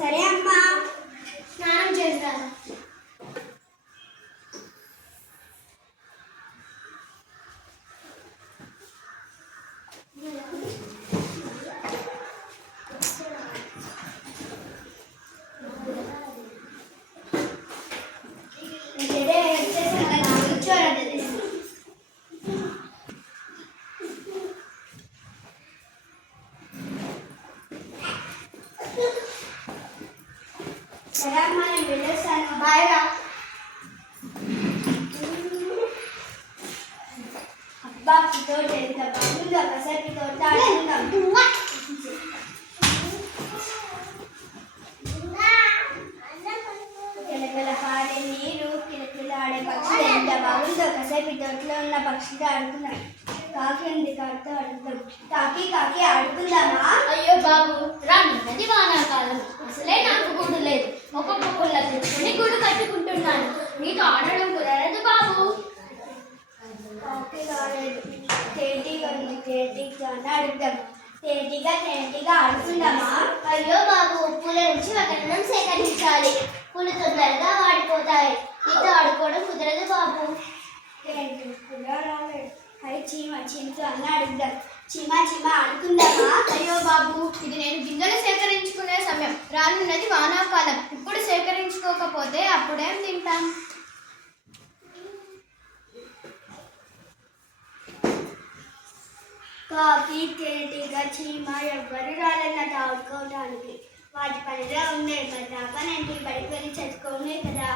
సరే అమ్మా. స్నానం చేస్తాను. సరే అమ్మా, నేను వెళ్ళొస్తాను. బాయ్ రా. అబ్బా తోట ఎంత బాగుందో, కాసేపు తోట ఆడుకుందాం. కిలకిల పాడే నీరు, కిలకిల ఆడే పక్షులు ఎంత బాగుందో, కాసేపు తోటలో ఉన్న పక్షులతో ఆడుకుందాం. కాకి ఉంది, కాకితో ఆడుకుందాం. కాకి కాకి ఆడుకుందామా? అయ్యో బాబు, రానున్నది వానాకాలం, అసలే నాకు గూడు లేదు. ఒక్కొక్క పుల్ల తెచ్చుకుని గూడు కట్టుకుంటున్నాను. నీతో ఆడడం కుదరదు బాబు. కాకి రాలేదు. తేటిగా ఉంది, తేటిగా ఆడుద్దాం. తేటిగా ఆడుకుందామా? అయ్యో బాబు, పూల నుంచి వగనం సేకరించాలి. పూలు తొందరగా వాడిపోతాయి. నీతో ఆడుకోవడం కుదరదు బాబు. తేటి కూడా రాలేదు. అయి చీమతో అన్న అడుగుదాం. చీమ ఆడుకుందామా? అయ్యో బాబు, ఇది నేను గింజలు సేకరించుకునే సమయం. రానున్నది వానాకాలం. ఇప్పుడు సేకరించుకోకపోతే అప్పుడేం తింటాం? కాకి, తేటిగా, చీమ ఎవ్వరు రాలన్నట్టు ఆడుకోవడానికి. వాటి పనిలో ఉండే. మరి నా పని ఏంటి? బడికి వెళ్ళి చదువుకోనే కదా.